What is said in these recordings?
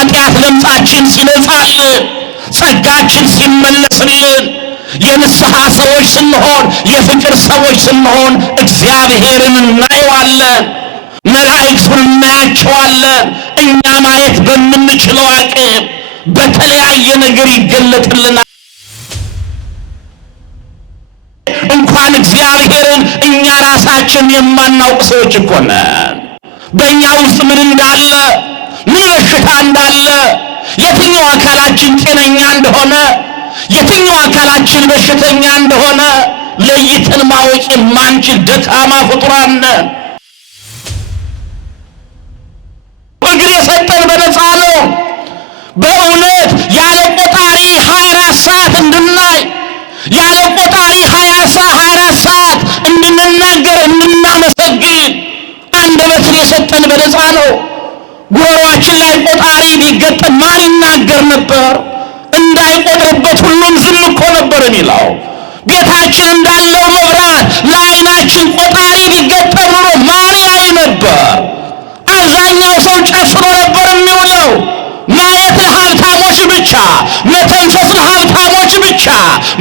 የኃጢአት ለምጻችን ሲነጻልን፣ ጸጋችን ሲመለስልን፣ የንስሐ ሰዎች ስንሆን፣ የፍቅር ሰዎች ስንሆን እግዚአብሔርን እናየዋለን፣ መላእክቱን እናያቸዋለን። እኛ ማየት በምንችለው አቅም በተለያየ ነገር ይገለጥልናል። እንኳን እግዚአብሔርን እኛ ራሳችን የማናውቅ ሰዎች እኮ ነን። በእኛ ውስጥ ምን እንዳለ፣ ምን በሽታ እንዳለ፣ የትኛው አካላችን ጤነኛ እንደሆነ፣ የትኛው አካላችን በሽተኛ እንደሆነ ለይተን ማወቅ የማንችል ደካማ ፍጡራን ነን። እግር የሰጠን በነፃ ነው። በእውነት ያለ ቆጣሪ 24 ሰዓት እንድናይ፣ ያለ ቆጣሪ 24 ሰዓት እንድንናገር፣ እንድናመሰግን አንደበትን የሰጠን በነፃ ነው። ጉሮሯችን ላይ ቆጣሪ ቢገጠም ማን ይናገር ነበር? እንዳይቆጥርበት ሁሉም ዝም እኮ ነበር የሚለው። ቤታችን እንዳለው መብራት ለዓይናችን ቆጣሪ ቢገጠም ኑሮ ማን ያይ ነበር? አብዛኛው ሰው ጨፍሮ ነበር የሚውለው። ማየት ለሀብታሞች ብቻ፣ መተንፈስ ለሀብታሞች ብቻ፣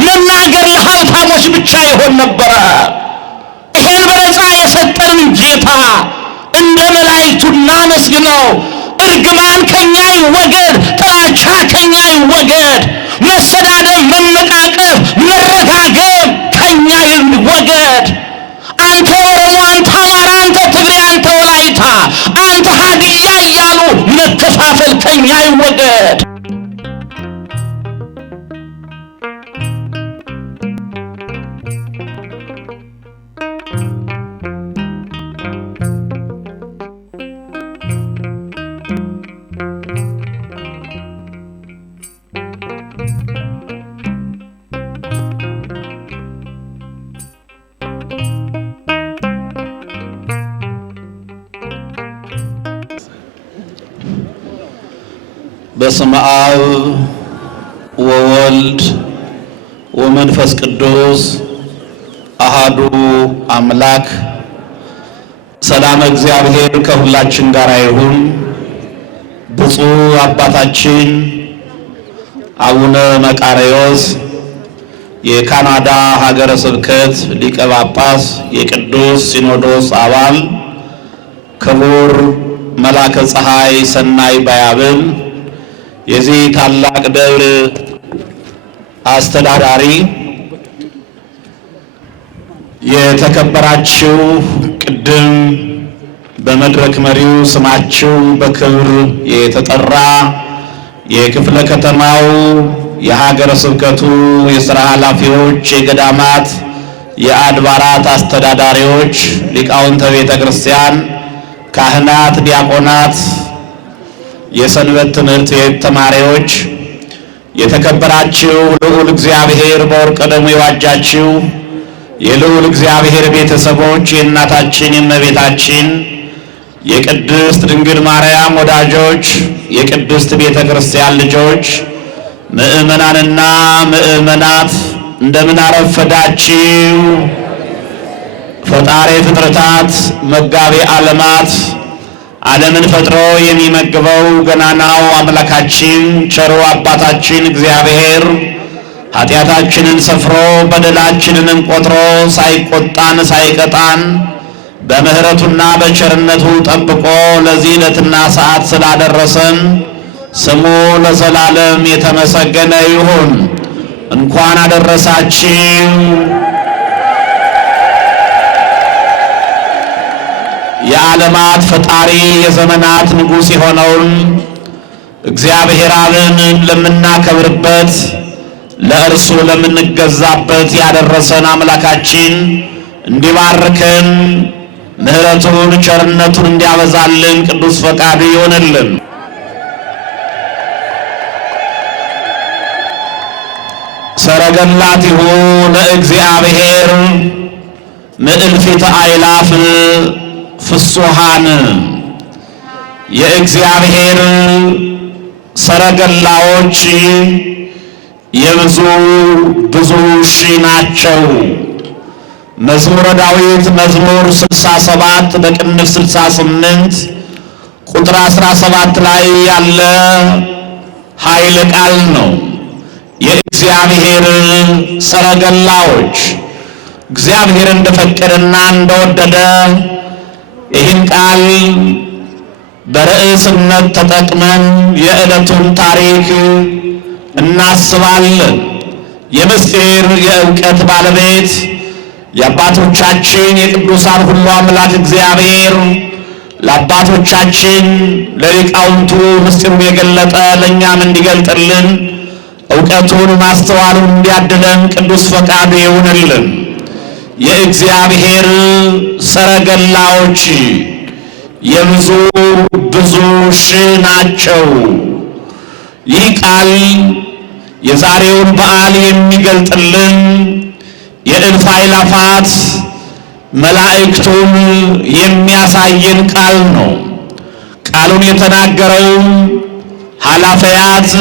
መናገር ለሀብታሞች ብቻ ይሆን ነበረ። ይሄን በነፃ የሰጠንን ጌታ እንደ መላእክቱ እናመስግነው። እርግማን ከኛ ይወገድ፣ ጥላቻ ከኛ ይወገድ፣ መሰዳደብ፣ መነቃቀፍ፣ መረጋገም ከኛ ይወገድ። አንተ ኦሮሞ፣ አንተ አማራ፣ አንተ ትግሬ፣ አንተ ወላይታ፣ አንተ ሀዲያ እያሉ መከፋፈል ከኛ ይወገድ። በስመ አብ ወወልድ ወመንፈስ ቅዱስ አሃዱ አምላክ። ሰላም እግዚአብሔር ከሁላችን ጋር ይሁን። ብፁዕ አባታችን አቡነ መቃርዮስ የካናዳ ሀገረ ስብከት ሊቀ ጳጳስ፣ የቅዱስ ሲኖዶስ አባል፣ ክቡር መላከ ፀሐይ ሰናይ ባያብል የዚህ ታላቅ ደብር አስተዳዳሪ፣ የተከበራችሁ ቅድም በመድረክ መሪው ስማችሁ በክብር የተጠራ የክፍለ ከተማው የሀገረ ስብከቱ የሥራ ኃላፊዎች፣ የገዳማት የአድባራት አስተዳዳሪዎች፣ ሊቃውንተ ቤተ ክርስቲያን፣ ካህናት፣ ዲያቆናት፣ የሰንበት ትምህርት ቤት ተማሪዎች፣ የተከበራችሁ ልዑል እግዚአብሔር በወርቀ ደሙ የዋጃችሁ የልዑል እግዚአብሔር ቤተሰቦች፣ የእናታችን የእመቤታችን የቅድስት ድንግል ማርያም ወዳጆች፣ የቅድስት ቤተ ክርስቲያን ልጆች፣ ምእመናንና ምእመናት እንደምን አረፈዳችሁ። ፈጣሪ ፍጥረታት መጋቤ ዓለማት ዓለምን ፈጥሮ የሚመግበው ገናናው አምላካችን ቸሩ አባታችን እግዚአብሔር ኃጢአታችንን ሰፍሮ በደላችንንም ቆጥሮ ሳይቆጣን ሳይቀጣን በምህረቱና በቸርነቱ ጠብቆ ለዚህ ዕለትና ሰዓት ስላደረሰን ስሙ ለዘላለም የተመሰገነ ይሁን። እንኳን አደረሳችሁ። የዓለማት ፈጣሪ የዘመናት ንጉሥ የሆነውን እግዚአብሔር አብን ለምናከብርበት ለእርሱ ለምንገዛበት ያደረሰን አምላካችን እንዲባርከን ምሕረቱን ቸርነቱን እንዲያበዛልን ቅዱስ ፈቃዱ ይሆንልን። ሰረገላቲሁ ለእግዚአብሔር ምዕልፊተ አእላፍ ፍሱሃን። የእግዚአብሔር ሰረገላዎች ብዙ ሺህ ናቸው። መዝሙረ ዳዊት መዝሙር 67 በቅንፍ 68 ቁጥር 17 ላይ ያለ ኃይለ ቃል ነው። የእግዚአብሔር ሰረገላዎች እግዚአብሔር እንደፈቀደና እንደወደደ ይህን ቃል በርዕስነት ተጠቅመን የዕለቱን ታሪክ እናስባለን። የምስጢር የእውቀት ባለቤት የአባቶቻችን የቅዱሳን ሁሉ አምላክ እግዚአብሔር ለአባቶቻችን ለሊቃውንቱ ምስጢሩን የገለጠ ለእኛም እንዲገልጥልን እውቀቱን ማስተዋሉን እንዲያድለን ቅዱስ ፈቃዱ ይሁንልን። የእግዚአብሔር ሰረገላዎች ብዙ ሺህ ናቸው። ይህ ቃል የዛሬውን በዓል የሚገልጥልን የእልፍ አእላፋት መላእክቱን የሚያሳየን ቃል ነው። ቃሉን የተናገረው ኃላፊያት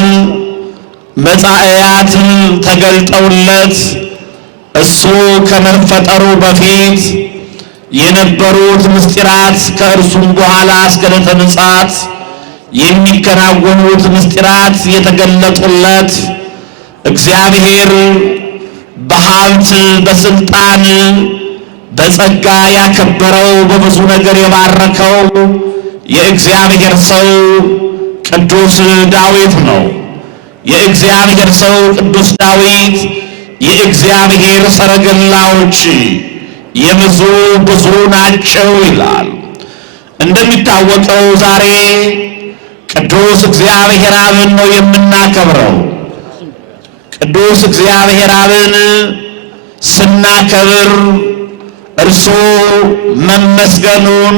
መጻእያት ተገልጠውለት እሱ ከመፈጠሩ በፊት የነበሩት ምስጢራት ከእርሱም በኋላ እስከ ዕለተ ምጽአት የሚከናወኑት ምስጢራት የተገለጡለት እግዚአብሔር በሀብት በስልጣን በጸጋ ያከበረው በብዙ ነገር የባረከው የእግዚአብሔር ሰው ቅዱስ ዳዊት ነው። የእግዚአብሔር ሰው ቅዱስ ዳዊት የእግዚአብሔር ሰረገላዎች ብዙ ናቸው ይላል። እንደሚታወቀው ዛሬ ቅዱስ እግዚአብሔር አብን ነው የምናከብረው። ቅዱስ እግዚአብሔር አብን ስናከብር እርሱ መመስገኑን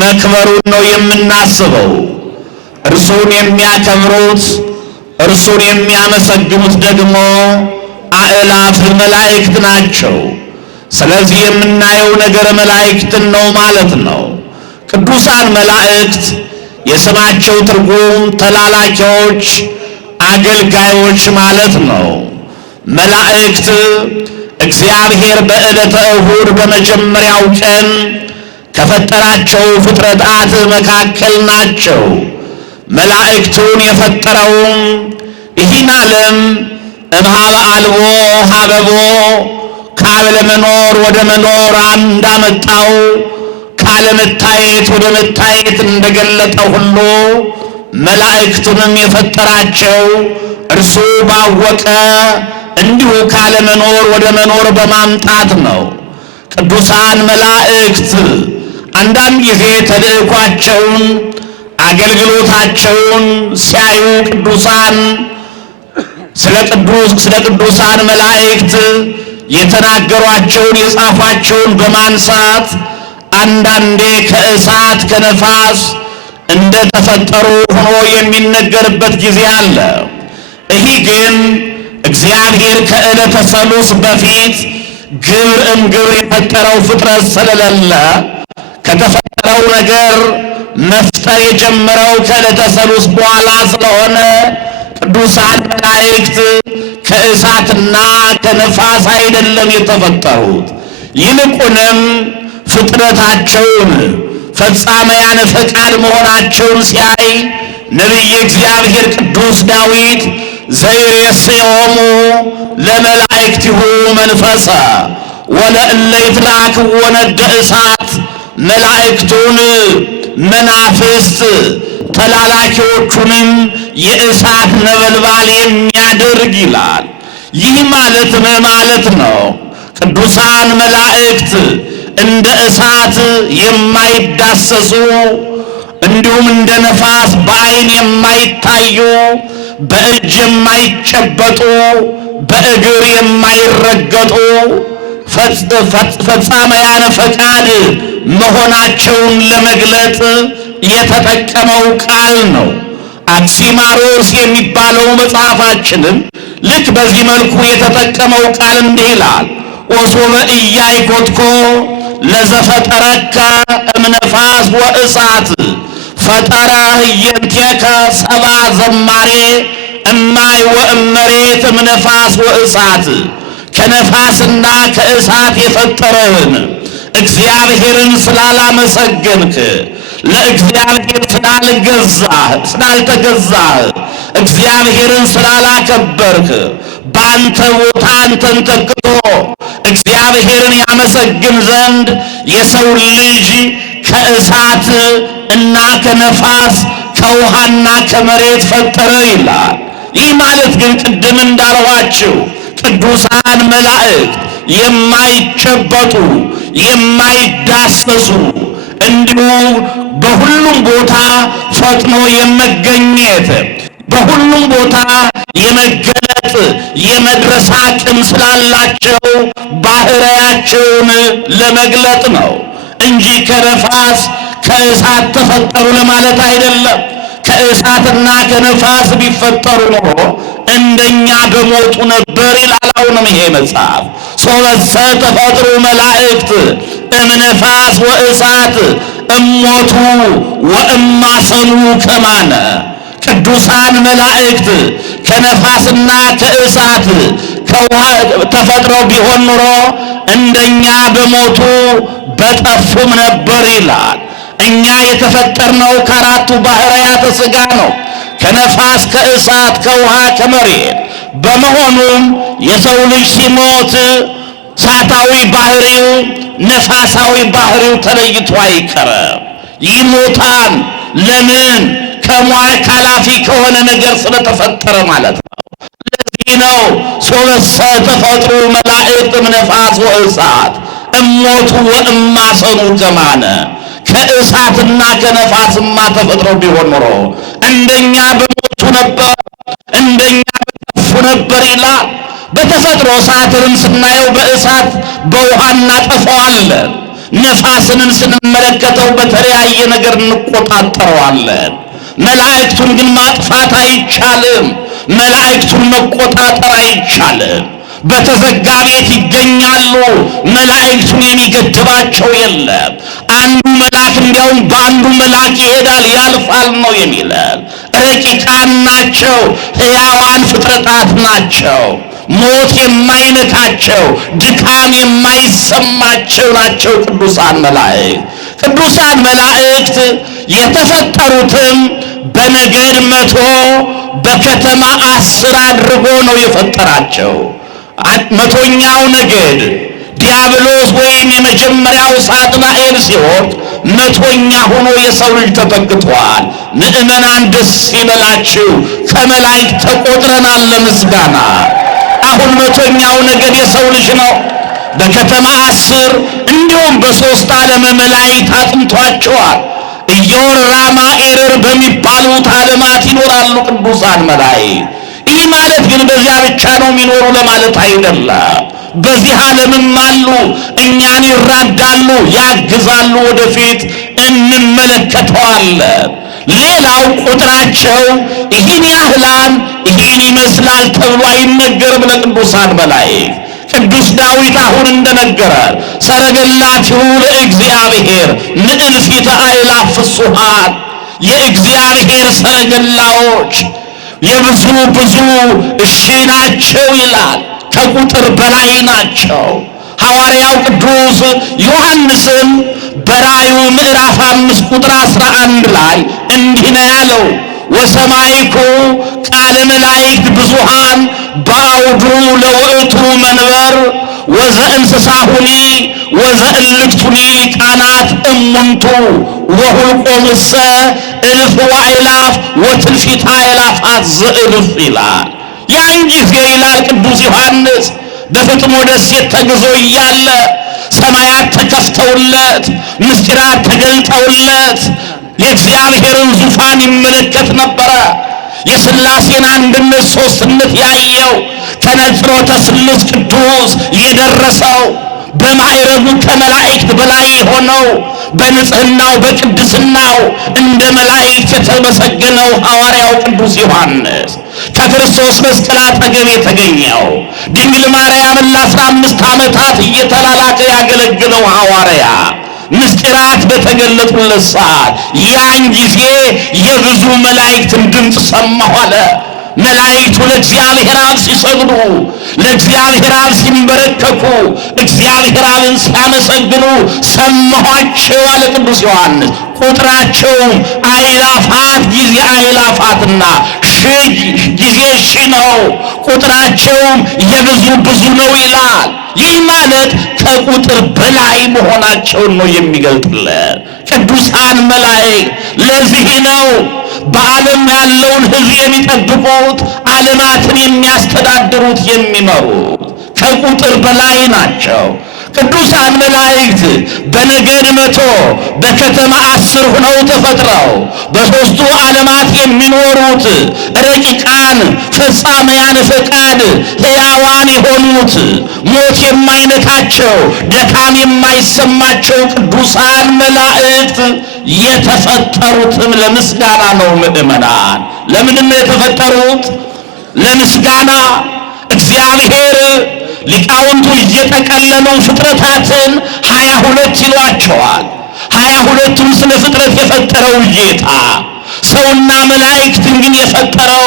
መክበሩን ነው የምናስበው። እርሱን የሚያከብሩት እርሱን የሚያመሰግኑት ደግሞ አእላፍ መላእክት ናቸው። ስለዚህ የምናየው ነገር መላእክትን ነው ማለት ነው። ቅዱሳን መላእክት የስማቸው ትርጉም ተላላኪዎች፣ አገልጋዮች ማለት ነው። መላእክት እግዚአብሔር በዕለተ እሁድ በመጀመሪያው ቀን ከፈጠራቸው ፍጥረታት መካከል ናቸው። መላእክቱን የፈጠረውም ይህን ዓለም እምኀበ አልቦ ሀበቦ ካለመኖር ወደ መኖር እንዳመጣው ካለመታየት ወደ መታየት እንደገለጠ ሁሉ መላእክቱንም የፈጠራቸው እርሱ ባወቀ እንዲሁ ካለመኖር ወደ መኖር በማምጣት ነው። ቅዱሳን መላእክት አንዳንድ ጊዜ ተልእኳቸውን አገልግሎታቸውን ሲያዩ ቅዱሳን ስለ ቅዱሳን መላእክት የተናገሯቸውን የጻፏቸውን በማንሳት አንዳንዴ ከእሳት ከነፋስ እንደተፈጠሩ ሆኖ የሚነገርበት ጊዜ አለ። ይህ ግን እግዚአብሔር ከዕለተ ሰሉስ በፊት ግብር የፈጠረው ፍጥረት ስለሌለ ከተፈጠረው ነገር መፍጠር የጀመረው ከዕለተ ሰሉስ በኋላ ስለሆነ ቅዱሳን መላእክት ከእሳትና ከነፋስ አይደለም የተፈጠሩት። ይልቁንም ፍጥረታቸውን ፈጻመያነ ፈቃድ መሆናቸውን ሲያይ ነቢየ እግዚአብሔር ቅዱስ ዳዊት ዘይሬስዮሙ ለመላእክቲሁ መንፈሰ ወለእለ ይትላክዎ ነደ እሳት፣ መላእክቱን መናፍስት ተላላኪዎቹንም የእሳት ነበልባል የሚያደርግ ይላል። ይህ ማለት ምን ማለት ነው? ቅዱሳን መላእክት እንደ እሳት የማይዳሰሱ እንዲሁም እንደ ነፋስ በዓይን የማይታዩ በእጅ የማይጨበጡ በእግር የማይረገጡ ፈጻመያነ ፈቃድ መሆናቸውን ለመግለጥ የተጠቀመው ቃል ነው። አክሲማሮስ የሚባለው መጽሐፋችንም ልክ በዚህ መልኩ የተጠቀመው ቃል እንዲህ ይላል። ወሶበ ኢያይኮትኮ ለዘፈጠረከ እምነፋስ ወእሳት ፈጠረ ህየንቴከ ሰባ ዘማሬ እማይ ወእመሬት እምነፋስ ወእሳት፣ ከነፋስና ከእሳት የፈጠረህን እግዚአብሔርን ስላላመሰገንክ ለእግዚአብሔር ስላልተገዛህ እግዚአብሔርን ስላላከበርክ በአንተ ቦታ አንተን ተክቶ እግዚአብሔርን ያመሰግን ዘንድ የሰው ልጅ ከእሳት እና ከነፋስ ከውሃና ከመሬት ፈጠረ ይላል። ይህ ማለት ግን ቅድም እንዳልኋችሁ ቅዱሳን መላእክት የማይጨበጡ የማይዳሰሱ እንዲሁ በሁሉም ቦታ ፈጥኖ የመገኘት በሁሉም ቦታ የመገለጥ የመድረስ አቅም ስላላቸው ባህሪያቸውን ለመግለጥ ነው እንጂ ከነፋስ ከእሳት ተፈጠሩ ለማለት አይደለም። ከእሳትና ከነፋስ ቢፈጠሩ ኖሮ እንደኛ በሞቱ ነበር ይላል። አሁንም ይሄ መጽሐፍ ሶበሰ ተፈጥሩ መላእክት እምነፋስ ወእሳት እሞቱ ወእማሰኑ ከማነ። ቅዱሳን መላእክት ከነፋስና ከእሳት ከውሃ ተፈጥረው ቢሆን ኖሮ እንደኛ በሞቱ በጠፉም ነበር ይላል። እኛ የተፈጠርነው ከአራቱ ባህርያተ ሥጋ ነው፣ ከነፋስ ከእሳት ከውሃ ከመሬት። በመሆኑም የሰው ልጅ ሲሞት እሳታዊ ባህሪው ነፋሳዊ ባህሪው ተለይቶ አይቀርም፣ ይሞታል። ለምን? ከሟች ካላፊ ከሆነ ነገር ስለተፈጠረ ማለት ነው። ለዚህ ነው ሶበሰ ተፈጥሩ መላእክት እምነፋስ ወእሳት እሞቱ ወእማሰኑ ከማነ። ከእሳትና ከነፋስማ ተፈጥረው ቢሆን ኖሮ እንደኛ በሞቱ ነበር፣ እንደኛ በጠፉ ነበር ይላል። በተፈጥሮ እሳትንም ስናየው በእሳት በውሃ እናጠፋዋለን። ነፋስንን ስንመለከተው በተለያየ ነገር እንቆጣጠረዋለን። መላእክቱን ግን ማጥፋት አይቻልም። መላእክቱን መቆጣጠር አይቻልም። በተዘጋ ቤት ይገኛሉ። መላእክቱን የሚገድባቸው የለም። አንዱ መልአክ እንዲያውም በአንዱ መልአክ ይሄዳል ያልፋል ነው የሚለን። ረቂቃን ናቸው፣ ሕያዋን ፍጥረታት ናቸው። ሞት የማይነካቸው ድካም የማይሰማቸው ናቸው ቅዱሳን መላእክት። ቅዱሳን መላእክት የተፈጠሩትም በነገድ 100 በከተማ 10 አድርጎ ነው የፈጠራቸው። 100ኛው ነገድ ዲያብሎስ ወይም የመጀመሪያው ሳጥናኤል ሲሆን 100ኛ ሆኖ የሰው ልጅ ተተክቷል። ምእመናን ደስ ይበላችሁ፣ ከመላእክት ተቆጥረናል ለምስጋና። አሁን 100ኛው ነገድ የሰው ልጅ ነው። በከተማ 10 እንዲሁም በ3 ዓለመ መላእክት አጥንቷቸዋል። ኢዮር፣ ራማ፣ ኤረር በሚባሉት ዓለማት ይኖራሉ ቅዱሳን መላእክት። ይህ ማለት ግን በዚያ ብቻ ነው የሚኖሩ ለማለት አይደለም። በዚህ ዓለምም አሉ፣ እኛን ይራዳሉ፣ ያግዛሉ። ወደፊት እንመለከተዋለን። ሌላው ቁጥራቸው ይህን ያህላን ይህን ይመስላል ተብሎ አይነገርም ለቅዱሳን መላእክት። ቅዱስ ዳዊት አሁን እንደነገረ ሰረገላቲሁ ለእግዚአብሔር ምዕልፊተ አእላፍ ፍሱሃን፣ የእግዚአብሔር ሰረገላዎች የብዙ እሺ ናቸው ይላል። ከቁጥር በላይ ናቸው። ሐዋርያው ቅዱስ ዮሐንስም በራእዩ ምዕራፍ 5 ቁጥር 11 ላይ እንዲህ ነው ያለው፣ ወሰማይኩ ቃለ መላእክት ብዙሃን በአውዱ ለውእቱ መንበር ወዘእንስሳሁኒ ወዘእልክቱኒ ሊቃናት እሙንቱ ወሁልቆሙሰ እልፍ ወአእላፍ ወትልፊታ አእላፋት ዘእልፍ ይላል። ያን ጊዜ ይላል ቅዱስ ዮሐንስ በፍጥሞ ደሴት ተግዞ እያለ ሰማያት ተከፍተውለት ምስጢራት ተገልጠውለት የእግዚአብሔርን ዙፋን ይመለከት ነበረ። የሥላሴን አንድነት ሦስትነት ያየው ከነጽሮተ ስሉስ ቅዱስ የደረሰው በማዕረጉ ከመላእክት በላይ ሆነው በንጽህናው በቅድስናው እንደ መላእክት የተመሰገነው ሐዋርያው ቅዱስ ዮሐንስ ከክርስቶስ መስቀል አጠገብ የተገኘው ድንግል ማርያምን ለ15 ዓመታት እየተላላከ ያገለግለው ሐዋርያ ምስጢራት በተገለጡለት ሰዓት ያን ጊዜ የብዙ መላእክትን ድምፅ ሰማሁ አለ። መላእክቱ ለእግዚአብሔር አብ ሲሰግዱ፣ ለእግዚአብሔር አብ ሲንበረከኩ፣ እግዚአብሔር አብን ሲያመሰግኑ ሰማኋቸው አለ ቅዱስ ዮሐንስ። ቁጥራቸውም አእላፋት ጊዜ አእላፋትና ሺህ ጊዜ ሺህ ነው። ቁጥራቸውም የብዙ ብዙ ነው ይላል። ይህ ማለት ከቁጥር በላይ መሆናቸውን ነው የሚገልጥልን ቅዱሳን መላእክት። ለዚህ ነው በዓለም ያለውን ሕዝብ የሚጠብቁት፣ ዓለማትን የሚያስተዳድሩት፣ የሚመሩት ከቁጥር በላይ ናቸው። ቅዱሳን መላእክት በነገድ 100 በከተማ 10 ሆነው ተፈጥረው በሦስቱ ዓለማት የሚኖሩት ረቂቃን ፍጻሜያን ፈቃድ ሕያዋን የሆኑት ሞት የማይነካቸው ድካም የማይሰማቸው ቅዱሳን መላእክት የተፈጠሩትም ለምስጋና ነው። ምእመናን ለምንድን ነው የተፈጠሩት? ለምስጋና። እግዚአብሔር ሊቃውንቱ እየጠቀለሉ ፍጥረታትን 22 ይሏቸዋል። 22ቱን ስለ ፍጥረት የፈጠረው ጌታ ሰውና መላእክትን ግን የፈጠረው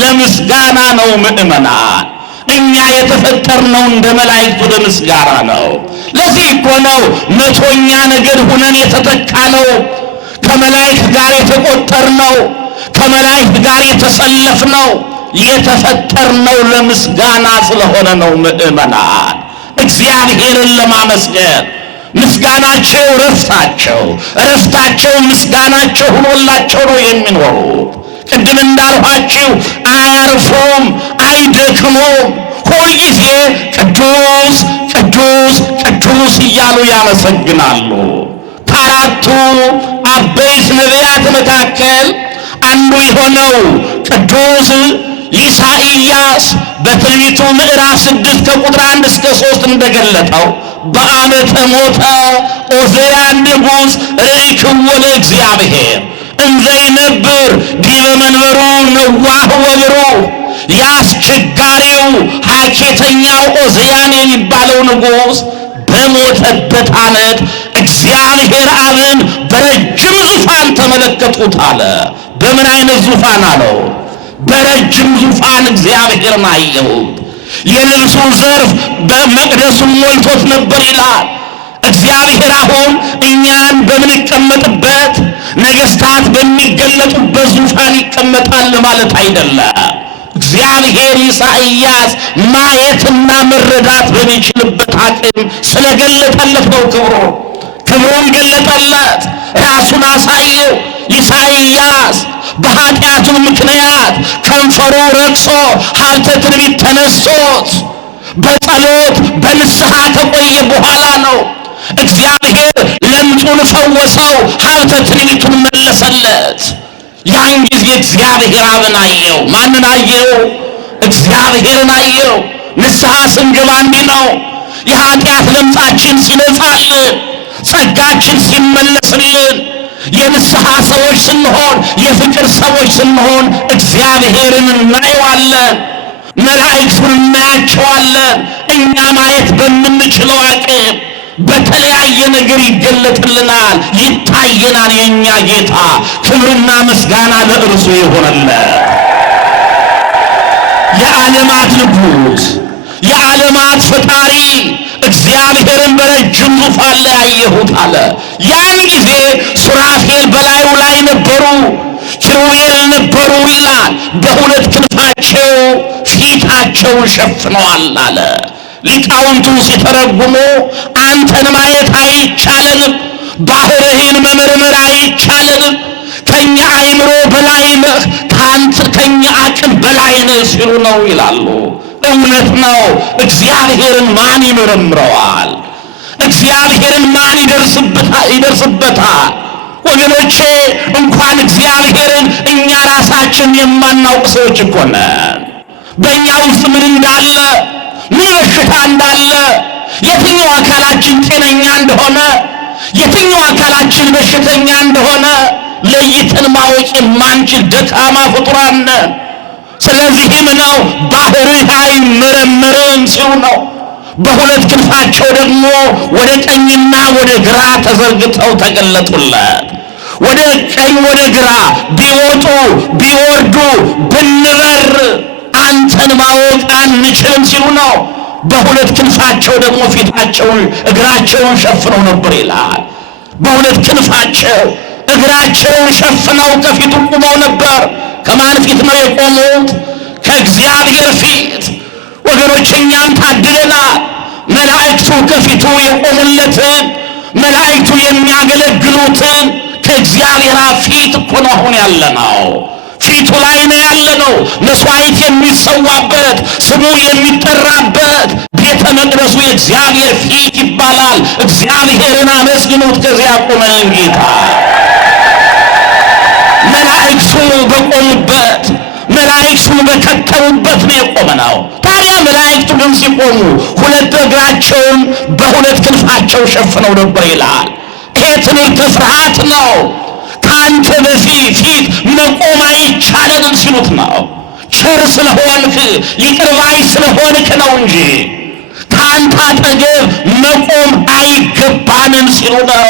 ለምስጋና ነው። ምእመናን እኛ የተፈጠርነው እንደ መላእክቱ ለምስጋና ነው። ለዚህ እኮ ነው 100ኛ ነገድ ሁነን የተተካነው፣ ከመላእክት ጋር የተቆጠርነው፣ ከመላእክት ጋር የተሰለፍነው። የተፈጠርነው ለምስጋና ስለሆነ ነው። ምእመናን እግዚአብሔርን ለማመስገን ምስጋናቸው ረፍታቸው፣ ረፍታቸው ምስጋናቸው ሆኖላቸው ነው የሚኖሩት። ቅድም እንዳልኋችሁ አያርፉም፣ አይደክሙም። ሁልጊዜ ቅዱስ ቅዱስ ቅዱስ እያሉ ያመሰግናሉ። ከአራቱ አበይት ነቢያት መካከል አንዱ የሆነው ቅዱስ ኢሳይያስ በትንቢቱ ምዕራፍ 6 ከቁጥር 1 እስከ 3 እንደገለጠው በዓመተ ሞተ ዖዝያን ንጉሥ ርኢክዎ ለእግዚአብሔር እንዘ ይነብር ዲበ መንበሩ ነዋህ ወብሩህ። ያስቸጋሪው ሐኬተኛው ዖዝያን የሚባለው ንጉሥ በሞተበት ዓመት እግዚአብሔር አብን በረጅም ዙፋን ተመለከቱት አለ። በምን አይነት ዙፋን አለው? በረጅም ዙፋን እግዚአብሔርን አየሁት። የልብሱ ዘርፍ በመቅደሱን ሞልቶት ነበር ይላል። እግዚአብሔር አሁን እኛን በምንቀመጥበት ነገሥታት በሚገለጡበት ዙፋን ይቀመጣል ማለት አይደለም። እግዚአብሔር ኢሳይያስ ማየትና መረዳት በሚችልበት አቅም ስለገለጠለት ነው። ክብሩን ገለጠለት፣ ራሱን አሳየው። ኢሳይያስ በኃጢአቱ ምክንያት ከንፈሩ ረክሶ ሀብተ ትንቢት ተነሶት በጸሎት በንስሐ ከቆየ በኋላ ነው እግዚአብሔር ለምጹን ፈወሰው፣ ሀብተ ትንቢቱን መለሰለት። ያን ጊዜ እግዚአብሔር አብን አየው። ማንን አየው? እግዚአብሔርን አየው። ንስሐ ስንገባ እንዲህ ነው። የኃጢአት ለምጻችን ሲነጻልን፣ ጸጋችን ሲመለስልን፣ የንስሐ ሰዎች ስንሆን፣ የፍቅር ሰዎች ስንሆን እግዚአብሔርን እናየዋለን፣ መላእክቱን እናያቸዋለን። እኛ ማየት በምንችለው አቅም በተለያየ ነገር ይገለጥልናል፣ ይታየናል። የኛ ጌታ ክብርና ምስጋና ለእርሱ ይሆንለት። የዓለማት ንጉሥ፣ የዓለማት ፈጣሪ እግዚአብሔርን በረጅም ዙፋን ላይ አየሁት አለ። ያን ጊዜ ሱራፌል በላዩ ላይ ነበሩ፣ ኪሩቤል ነበሩ ይላል። በሁለት ክንፋቸው ፊታቸውን ሸፍነዋል አለ። ሊቃውንቱ ሲተረጉሙ አንተን ማየት አይቻለንም፣ ባህርህን መመርመር አይቻለንም፣ ከኛ አእምሮ በላይ ነህ፣ ከኛ አቅም በላይ ነህ ሲሉ ነው ይላሉ። እውነት ነው። እግዚአብሔርን ማን ይመረምረዋል? እግዚአብሔርን ማን ይደርስበታል? ወገኖቼ እንኳን እግዚአብሔርን እኛ ራሳችን የማናውቅ ሰዎች እኮ ነን። በእኛ ውስጥ ምን እንዳለ፣ ምን በሽታ እንዳለ፣ የትኛው አካላችን ጤነኛ እንደሆነ፣ የትኛው አካላችን በሽተኛ እንደሆነ ለይተን ማወቅ የማንችል ደካማ ፍጡራን ነን። ስለዚህም ነው ባህርህ አይመረመርም ሲሉ ነው። በሁለት ክንፋቸው ደግሞ ወደ ቀኝና ወደ ግራ ተዘርግተው ተገለጡለት። ወደ ቀኝ ወደ ግራ ቢወጡ ቢወርዱ ብንበር አንችልም ሲሉ ነው። በሁለት ክንፋቸው ደግሞ ፊታቸውን እግራቸውን ሸፍነው ነበር ይላል። በሁለት ክንፋቸው እግራቸውን ሸፍነው ከፊቱ ቆመው ነበር። ከማን ፊት ነው የቆሙት? ከእግዚአብሔር ፊት። ወገኖች እኛም ታድለናል። መላእክቱ ከፊቱ የቆሙለትን መላእክቱ የሚያገለግሉትን ከእግዚአብሔር ፊት እኮ ነው አሁን ያለነው። ፊቱ ላይ ነው ያለነው። መስዋዕት የሚሰዋበት ስሙ የሚጠራበት ቤተ መቅደሱ የእግዚአብሔር ፊት ይባላል። እግዚአብሔርን አመስግኑት። ከዚያ ቆመን ጌታ መላእክቱ በቆሙበት መላእክቱ በከተሙበት ነው የቆመነው። ታዲያ መላእክቱ ግን ሲቆሙ ሁለት እግራቸውን በሁለት ክንፋቸው ሸፍነው ነበር ይላል። ይሄ ትምህርተ ፍርሃት ነው። ካንተ በፊት መቆም አይቻለንም ሲሉት ነው። ቸር ስለሆንክ ይቅር ባይ ስለሆንክ ነው እንጂ ካንተ አጠገብ መቆም አይገባንም ሲሉ ነው።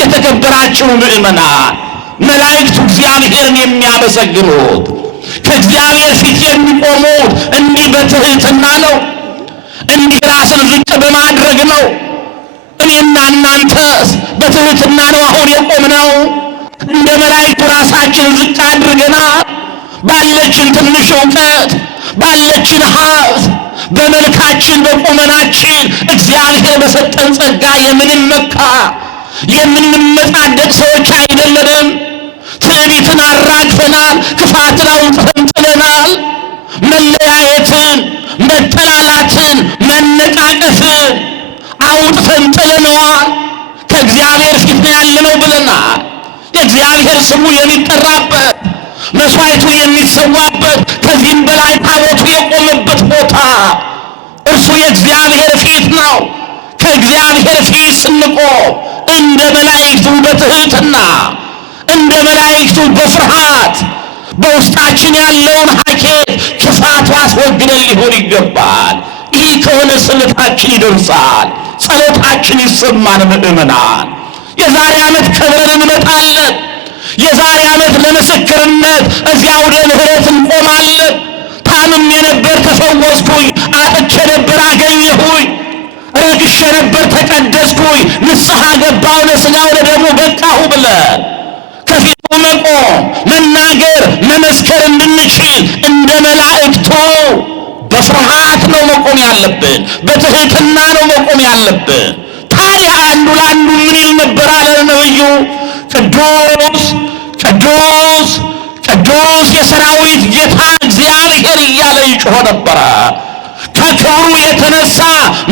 የተከበራችሁ ምእመናን መላእክቱ እግዚአብሔርን የሚያመሰግኑት ከእግዚአብሔር ፊት የሚቆሙት እንዲህ በትህትና ነው። እንዲህ ራስን ዝቅ በማድረግ ነው። እኔና እናንተስ በትህትና ነው አሁን የቆምነው? እንደ መላእክቱ ራሳችን ዝቅ አድርገናል? ባለችን ትንሽ ዕውቀት ባለችን ሀብት በመልካችን በቁመናችን እግዚአብሔር በሰጠን ጸጋ የምንመካ የምንመጻደቅ ሰዎች አይደለንም። ትዕቢትን አራግፈናል። ክፋትን አውጥተን ጥለናል። መለያየትን፣ መጠላላትን፣ መነቃቀፍን አውጥተን ጥለነዋል። ከእግዚአብሔር ፊት ነው ያለነው ብለናል። የእግዚአብሔር ስሙ የሚጠራበት መስዋዕቱ የሚሰዋበት ከዚህም በላይ ታቦቱ የቆመበት ቦታ እርሱ የእግዚአብሔር ፊት ነው። ከእግዚአብሔር ፊት ስንቆም እንደ መላእክቱ በትህትና እንደ መላእክቱ በፍርሃት በውስጣችን ያለውን ሀኬት ክፋቱ አስወግደን ሊሆን ይገባል። ይህ ከሆነ ስዕለታችን ይደርሳል፣ ጸሎታችን ይሰማን። ምእመናን የዛሬ ዓመት ከብረን እንመጣለን። የዛሬ ዓመት ለምስክርነት እዚያ ወደ ምህረት እንቆማለን። ታምሜ ነበር ተፈወስኩኝ፣ አጥቼ ነበር አገኘሁኝ፣ ረክሼ ነበር ተቀደስኩኝ፣ ንስሐ ገባሁ፣ ለሥጋው ለደሙ በቃሁ ብለን ከፊቱ መቆም መናገር መመስከር እንድንችል እንደ መላእክቱ በፍርሃት ነው መቆም ያለብን፣ በትህትና ነው መቆም ያለብን። ታዲያ አንዱ ለአንዱ ምን ይል ነበር አለ ነብዩ? ቅዱስ ቅዱስ ቅዱስ የሰራዊት ጌታ እግዚአብሔር እያለ ይጮህ ነበረ። ከክብሩ የተነሳ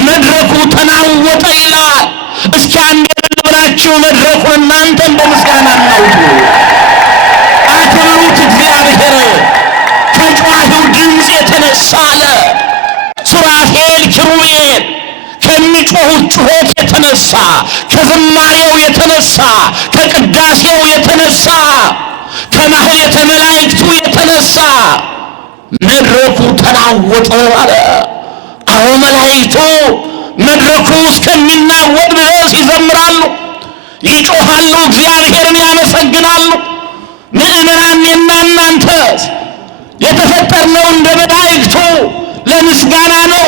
መድረኩ ተናወጠ ይላል። እስኪ አንዴ ብላችሁ መድረኩን እናንተም በምስጋና እናውጡ፣ አክብሩት እግዚአብሔር። ከጮኸው ድምፅ የተነሳ አለ ሱራፌል ኪሩቤል ከሚጮሁት ጩኸት የተነሳ ከዝማሬው የተነሳ ከቅዳሴው የተነሳ ከማህሌተ መላእክቱ የተነሳ መድረኩ ተናወጠ አለ። አዎ መላእክቱ መድረኩ እስከሚናወጥ ድረስ ይዘምራሉ፣ ይጮሃሉ፣ እግዚአብሔርን ያመሰግናሉ። ምእመናን እናንተስ የተፈጠርነው እንደ መላእክቱ ለምስጋና ነው።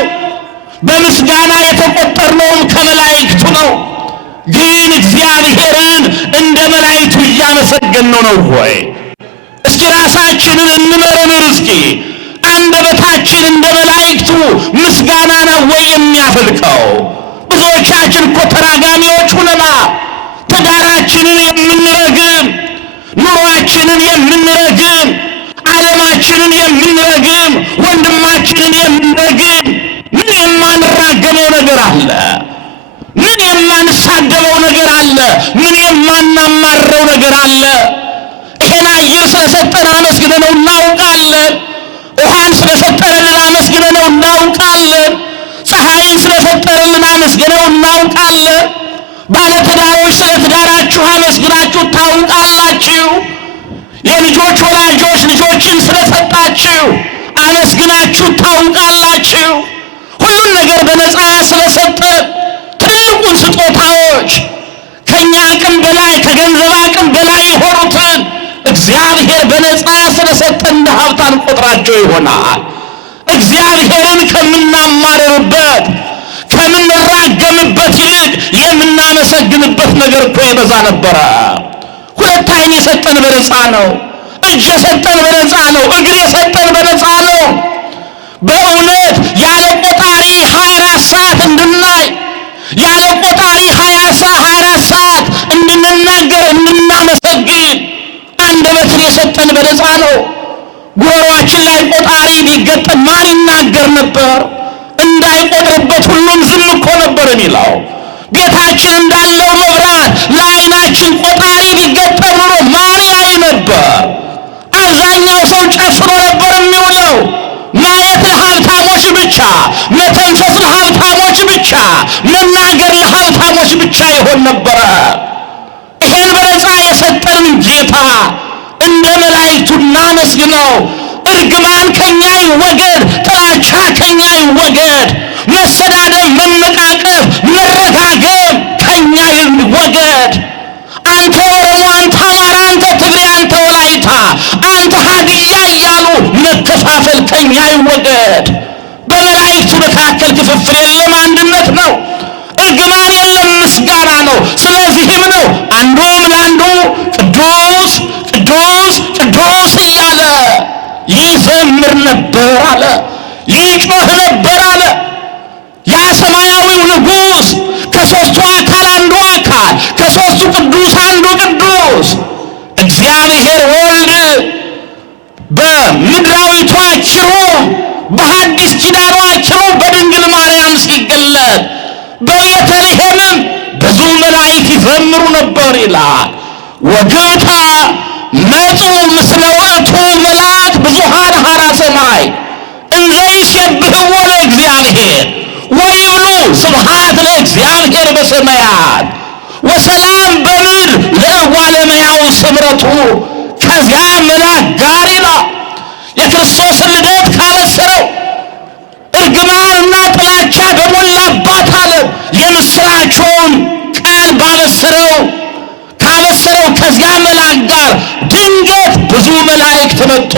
በምስጋና የተቆጠርነውም ከመላእክቱ ነው። ግን እግዚአብሔርን እንደ መላእክቱ እያመሰገንነው ነው ወይ? እስኪ ራሳችንን እንመርምር። እስኪ አንደበታችን እንደ መላእክቱ ምስጋና ነው ወይ የሚያፈልቀው? ብዙዎቻችን እኮ ተራጋሚዎች ሁነናል። ትዳራችንን የምንረግም፣ ኑሯችንን የምንረግም፣ ዓለማችንን የምንረግም፣ ወንድማችንን የምንረግም። ምን የማንራገመው ነገር አለ? ምን የማንሳደበው ነገር አለ? ምን የማናማረው ነገር አለ? ይሄን አየር ስለሰጠን አመስግነነው እናውቃለን። ውሃን ስለፈጠረልን አመስግነነው እናውቃለን። ፀሐይን ስለፈጠረልን አመስግነው እናውቃለን። ባለትዳሮች ስለ ትዳራችሁ አመስግናችሁ ታውቃላችሁ። የልጆች ወላጆች ልጆችን ስለሰጣችሁ አመስግናችሁ ታውቃላችሁ። ሁሉን ነገር በነፃ ስለሰጠን ትልቁን ስጦታዎች ከኛ አቅም በላይ ከገንዘብ አቅም በላይ የሆኑትን እግዚአብሔር በነፃ ስለሰጠን እንደ ሀብት አንቆጥራቸው ይሆናል። እግዚአብሔርን ከምናማርርበት ከምንራገምበት ይልቅ የምናመሰግንበት ነገር እኮ ይበዛ ነበረ። ሁለት ዓይን የሰጠን በነፃ ነው። እጅ የሰጠን በነፃ ነው። እግር የሰጠን በነፃ ነው። በእውነት ያለ ቆጣሪ 24 ሰዓት እንድናይ፣ ያለ ቆጣሪ 24 ሰዓት እንድንናገር፣ እንድናመሰግን አንደበትን የሰጠን በነፃ ነው። ጉሮሯችን ላይ ቆጣሪ ቢገጠም ማን ይናገር ነበር? እንዳይቆጥርበት ሁሉም ዝም እኮ ነበር የሚለው። ቤታችን እንዳለው መብራት ለዓይናችን ቆጣሪ ቢገጠም ኑሮ ማን ያይ ነበር? አብዛኛው ሰው ጨፍሮ ነበር የሚውለው። ማየት ለሀብታሞች ብቻ፣ መተንፈስ ለሀብታሞች ብቻ፣ መናገር ለሀብታሞች ብቻ ይሆን ነበረ። ይሄን በነፃ የሰጠንን ጌታ እንደ መላእክቱ እናመስግነው። እርግማን ከኛ ይወገድ፣ ጥላቻ ከኛ ይወገድ፣ መሰዳደብ፣ መነቃቀፍ፣ መረጋገም ከኛ ይወገድ። አንተ ኦሮሞ፣ አንተ አማራ፣ አንተ ትግሬ፣ አንተ ወላይታ፣ አንተ ሀዲያ እያሉ መከፋፈል ከኛ ይወገድ። በመላእክቱ መካከል ክፍፍል የለም፣ አንድነት ነው። እርግማን የለም፣ ምስጋና ነው። ስለዚህም ነው አንዱም ለአንዱ ቅዱስ ቅዱስ ቅዱስ እያለ ይዘምር ነበር አለ፣ ይጮህ ነበር አለ። ያ ሰማያዊው ንጉሥ ከሦስቱ አካል አንዱ አካል፣ ከሦስቱ ቅዱስ አንዱ ቅዱስ እግዚአብሔር ወልድ በምድራዊቷ ኪሩብ፣ በሐዲስ ኪዳኗ ኪሩብ በድንግል ማርያም ሲገለጥ በቤተልሔምም ብዙ መላእክት ይዘምሩ ነበር ይላል። ወግብታ መጹ ምስለ ውእቱ መላእክት ብዙኃን ሀራ ሰማይ እንዘ ይሴብሕዎ ለእግዚአብሔር ወይብሉ ስብሐት ለእግዚአብሔር በሰማያት ወሰላም በምድር ለእጓለ እመሕያው ስምረቱ። ከዚያ መልአክ ጋር ይላል የክርስቶስን ልደት ካበሰረው እርግማንና ጥላቻ በሞላባት ዓለም የምስራቹን ቃል ካበሰረው ከዚያ መልአክ ጋር ድንገት ብዙ መላእክት መጡ።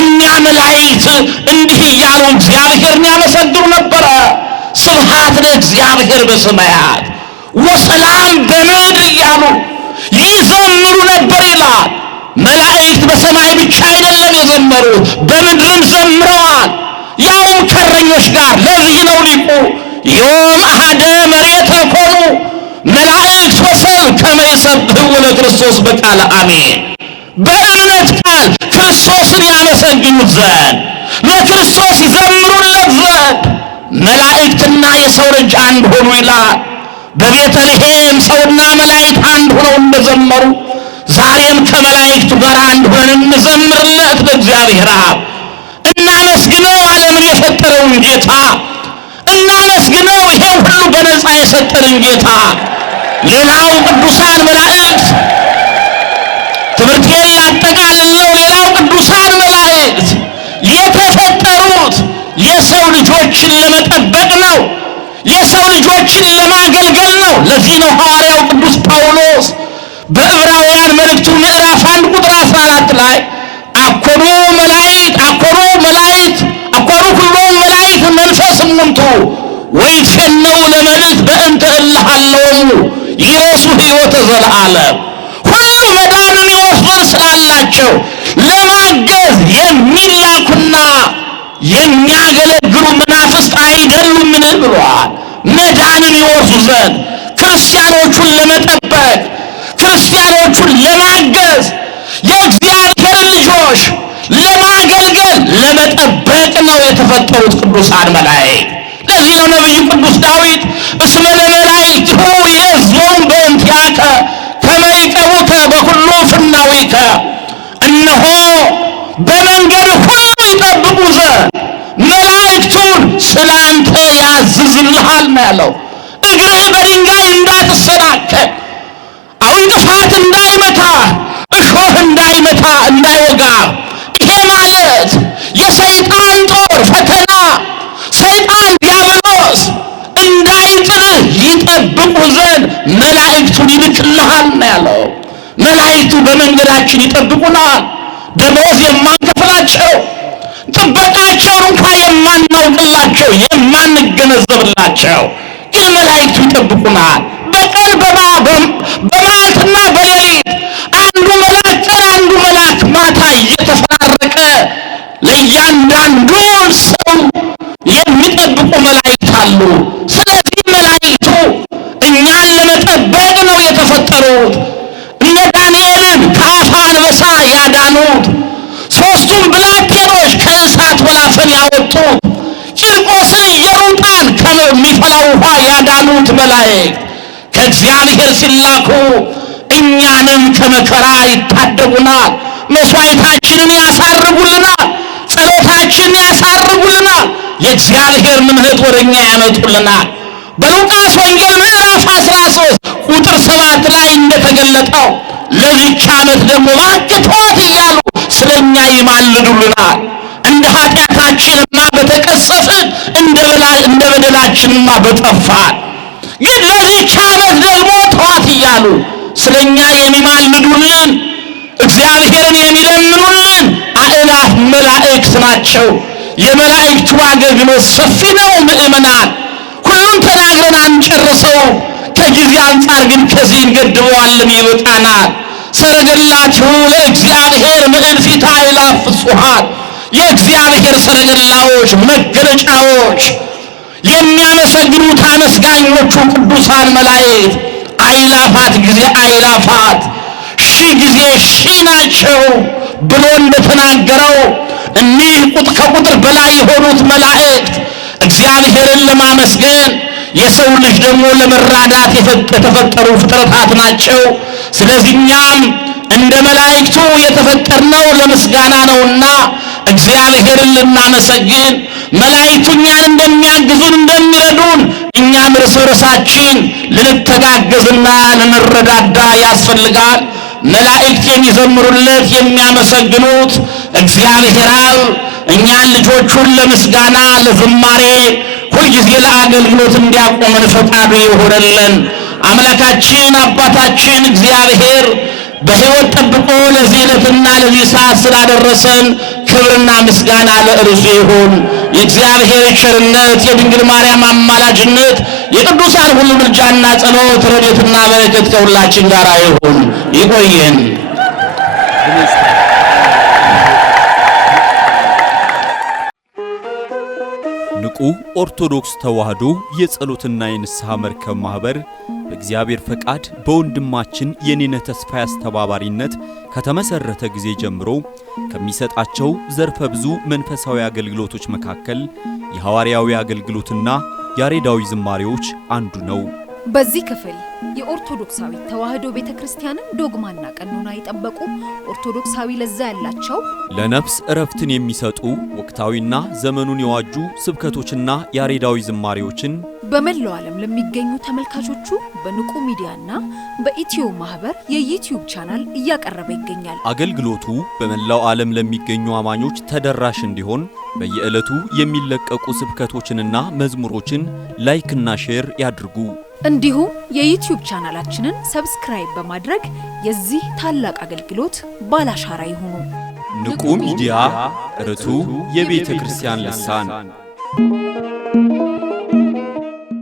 እኛ መላእክት እንዲህ እያሉ እግዚአብሔርን ያመሰግኑ ነበረ። ስብሐት ለእግዚአብሔር በሰማያት ወሰላም በምድር እያሉ ይዘምሩ ነበር ይላል። መላእክት በሰማይ ብቻ አይደለም የዘመሩት፣ በምድርም ዘምረዋል፣ ያውም ከእረኞች ጋር። ለዚህ ነው ሊቁ ዮም አሐደ መሬት ኮኑ መላእክት ወሰብእ ከመ ይሰብሕዎ ለክርስቶስ በቃለ አሜን። በእምነት ቃል ክርስቶስን ያመሰግኑት ዘንድ፣ ለክርስቶስ ይዘምሩለት ዘንድ መላእክትና የሰው ልጅ አንድ ሆኑ ይላል። በቤተልሔም ሰውና መላእክት አንድ ሆነው እንደዘመሩ ዛሬም ከመላእክቱ ጋር አንድ ሆነን እንዘምርለት ለእግዚአብሔር አብ። እናመስግነው ዓለምን የፈጠረውን ጌታ፣ እናመስግነው ይሄን ሁሉ በነፃ የሰጠንን ጌታ። ሌላው ቅዱሳን መላእክት ትምህርቴን ላጠቃልለው። ሌላው ቅዱሳን መላእክት የተፈጠሩት የሰው ልጆችን ለመጠበቅ ነው፣ የሰው ልጆችን ለማገልገል ነው። ለዚህ ነው ሐዋርያው ቅዱስ ጳውሎስ በዕብራውያን መልእክቱ ምዕራፍ 1 ቁጥር 14 ላይ አኮኑ ሁሉም መላእክት መንፈስ እሙንቱ ወይፌነው ለመልእክት በእንተ እልሃለሙ ይረሱ ሕይወተ ዘለዓለም። ሁሉ መዳንን ይወስዱ ስላላቸው ለማገዝ የሚላኩና የሚያገለግሉ መናፍስት አይደሉምን ብሏል። መዳንን ይወርሱ ዘንድ ክርስቲያኖቹን ለመጠበቅ ክርስቲያኖቹን ለማገዝ የእግዚአብሔርን ልጆች ለማገልገል ለመጠበቅ ነው የተፈጠሩት ቅዱሳን መላእክት። ለዚህ ነው ነቢዩ ቅዱስ ዳዊት እስመ ለመላእክቲሁ ይእዝዙ በእንቲአከ ከመ ይቀቡከ በኩሉ ፍናዊከ፣ እነሆ በመንገድ ሁሉ ይጠብቁ ዘንድ መላእክቱን ስላንተ ያዝዝልሃል ነው ያለው። እግርህ በድንጋይ እንዳትሰናከል፣ እንቅፋት እንዳይመታ፣ እሾህ እንዳይመታ እንዳይወጋ። ይሄ ማለት የሰይጣን ጦር ፈተና፣ ሰይጣን ዲያብሎስ እንዳይጥልህ ይጠብቁ ዘንድ መላእክቱን ይልክልሃል ነው ያለው። መላእክቱ በመንገዳችን ይጠብቁናል። ደሞዝ የማንከፍላቸው ጥበቃቸውን እንኳ የማናውቅላቸው የማንገነዘብላቸው ግን መላእክቱ ይጠብቁናል። በቀን በመዓልትና በሌሊት አንዱ መልአክ ቀን አንዱ መልአክ ማታ እየተፈራረቀ ለእያንዳንዱ ሰው የሚጠብቁ መላእክት አሉ። ስለዚህ መላእክቱ እኛን ለመጠበቅ ነው የተፈጠሩት። እነ ዳንኤልን ከአፈ አንበሳ ያዳኑት፣ ሦስቱም ብላቴኖች ከእሳት ወላፈን ያወጡት፣ ቂርቆስን ኢየሩጣን ከሚፈላው ውኃ ያዳኑት መላእክት ከእግዚአብሔር ሲላኩ እኛንም ከመከራ ይታደጉናል። መስዋዕታችንን ያሳርጉልናል። ጸሎታችንን ያሳርጉልናል። የእግዚአብሔር ምሕረት ወደኛ ያመጡልናል። በሉቃስ ወንጌል ምዕራፍ 13 ቁጥር 7 ላይ እንደተገለጠው ለዚች ዓመት ደግሞ ባክቷት እያሉ ስለኛ ይማልዱልናል። እንደ ኃጢአታችንማ በተቀሰፍን እንደ በደላችንማ በጠፋን። ግን ለዚች ዓመት ደግሞ ተዋት እያሉ ስለኛ የሚማልዱልን እግዚአብሔርን የሚለምኑልን አእላፍ መላእክት ናቸው። የመላእክቱ አገልግሎት ሰፊ ነው። ምእመናን ሁሉን ተናግረን አንጨርሰው። ከጊዜ አንጻር ግን ከዚህ እንገድበዋለን፣ ይበቃናል። ሰረገላችሁ ለእግዚአብሔር ምዕልፊተ አእላፍ ፍጹሐን፣ የእግዚአብሔር ሰረገላዎች መገለጫዎች፣ የሚያመሰግኑት አመስጋኞቹ ቅዱሳን መላእክት አእላፋት ጊዜ አእላፋት ሺህ ጊዜ ሺህ ናቸው ብሎ እንደተናገረው እኒህ ከቁጥር በላይ የሆኑት መላእክት እግዚአብሔርን ለማመስገን የሰው ልጅ ደግሞ ለመራዳት የተፈጠሩ ፍጥረታት ናቸው። ስለዚህ እኛም እንደ መላእክቱ የተፈጠርነው ለምስጋና ነውና እግዚአብሔርን ልናመሰግን መላእክቱ እኛን እንደሚያግዙን እንደሚረዱን እኛም እርስ በርሳችን ልንተጋገዝና ልንረዳዳ ያስፈልጋል። መላእክት የሚዘምሩለት የሚያመሰግኑት እግዚአብሔር አብ እኛን ልጆቹን ለምስጋና ለዝማሬ ሁልጊዜ ለአገልግሎት እንዲያቆመን ፈቃዱ ይሆነልን። አምላካችን አባታችን እግዚአብሔር በሕይወት ጠብቆ ለዚህ ዕለትና ለዚህ ሰዓት ስላደረሰን ክብርና ምስጋና ለእርሱ ይሁን። የእግዚአብሔር ቸርነት፣ የድንግል ማርያም አማላጅነት፣ የቅዱሳን ሁሉ ምልጃና ጸሎት ረድኤትና በረከት ከሁላችን ጋር ይሁን። ይቆየን። ንቁ ኦርቶዶክስ ተዋሕዶ የጸሎትና የንስሐ መርከብ ማህበር በእግዚአብሔር ፈቃድ በወንድማችን የኔነ ተስፋዬ አስተባባሪነት ከተመሰረተ ጊዜ ጀምሮ ከሚሰጣቸው ዘርፈ ብዙ መንፈሳዊ አገልግሎቶች መካከል የሐዋርያዊ አገልግሎትና ያሬዳዊ ዝማሬዎች አንዱ ነው። በዚህ ክፍል የኦርቶዶክሳዊ ተዋሕዶ ቤተክርስቲያንን ዶግማና ቀኖና የጠበቁ ኦርቶዶክሳዊ ለዛ ያላቸው ለነፍስ እረፍትን የሚሰጡ ወቅታዊና ዘመኑን የዋጁ ስብከቶችና ያሬዳዊ ዝማሬዎችን በመላው ዓለም ለሚገኙ ተመልካቾቹ በንቁ ሚዲያና በኢትዮ ማህበር የዩቲዩብ ቻናል እያቀረበ ይገኛል። አገልግሎቱ በመላው ዓለም ለሚገኙ አማኞች ተደራሽ እንዲሆን በየዕለቱ የሚለቀቁ ስብከቶችንና መዝሙሮችን ላይክና ሼር ያድርጉ። እንዲሁም የዩቲዩብ ቻናላችንን ሰብስክራይብ በማድረግ የዚህ ታላቅ አገልግሎት ባላሻራ ይሁኑ። ንቁ ሚዲያ ርቱ የቤተ ክርስቲያን ልሳን